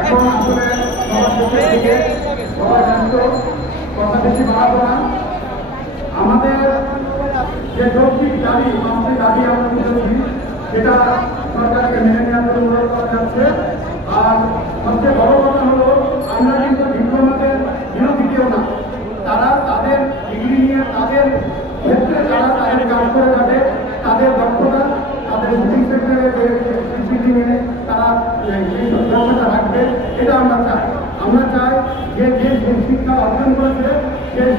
এখন আসলে সবার দিকে সবাই ব্যস্ত, কথা বেশি বাড়াবো না। আমাদের যে যৌক্তিক দাবি, পাঁচটি দাবি আমরা তুলেছি, সেটা সরকারকে মেনে নেওয়ার জন্য অনুরোধ করা যাচ্ছে। আর সবচেয়ে বড় কথা হলো, আমরা কিন্তু ডিপ্লোমাদের বিরোধী কেউ না। তারা তাদের ডিগ্রি নিয়ে তাদের ক্ষেত্রে যারা তাদের কাজ করে যাবে, তাদের দক্ষতা, তাদের শুটিং সেক্টরে স্বীকৃতি নিয়ে তারা এই দক্ষতা রাখবে, এটা আমরা চাই। আমরা চাই যে শিক্ষা অর্জন করেছে, সেই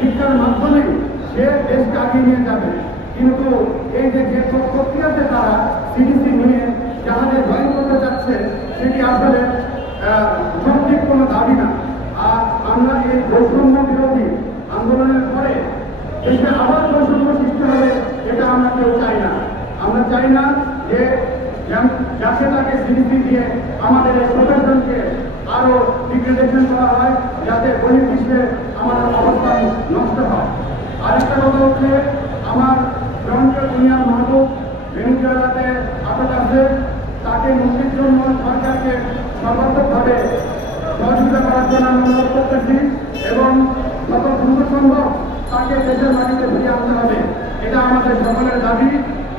শিক্ষার মাধ্যমে সে দেশকে আগিয়ে নিয়ে যাবে। কিন্তু এই যে প্রক্রিয়াতে তারা সিডিসি নিয়ে জাহাজে জয়েন করতে যাচ্ছে, সেটি আসলে যৌক্তিক কোনো দাবি না। আর আমরা এই বৈষম্য বিরোধী আন্দোলনের পরে দেশে আবার বৈষম্য সৃষ্টি হবে, এটা আমরা কেউ চাই না। আমরা চাই না যে যাকে তাকে সিডিসি দিয়ে আমাদের এই প্রফেশনকে আরো ডিগ্রেডেশন করা হয়, যাতে বহির্বিশ্বে আমাদের অবস্থান নষ্ট হয়। আরেকটা কথা হচ্ছে, আমার জনপ্রিয় দুনিয়ার মাহবুব ভেনেজুয়েলাতে আটক আছে। তাকে মুক্তির জন্য সরকারকে সর্বাত্মকভাবে সহযোগিতা করার জন্য আমি অনুরোধ করতেছি এবং যত দ্রুত সম্ভব তাকে দেশের মাটিতে ফিরিয়ে আনতে হবে। এটা আমাদের সকলের দাবি।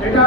এটা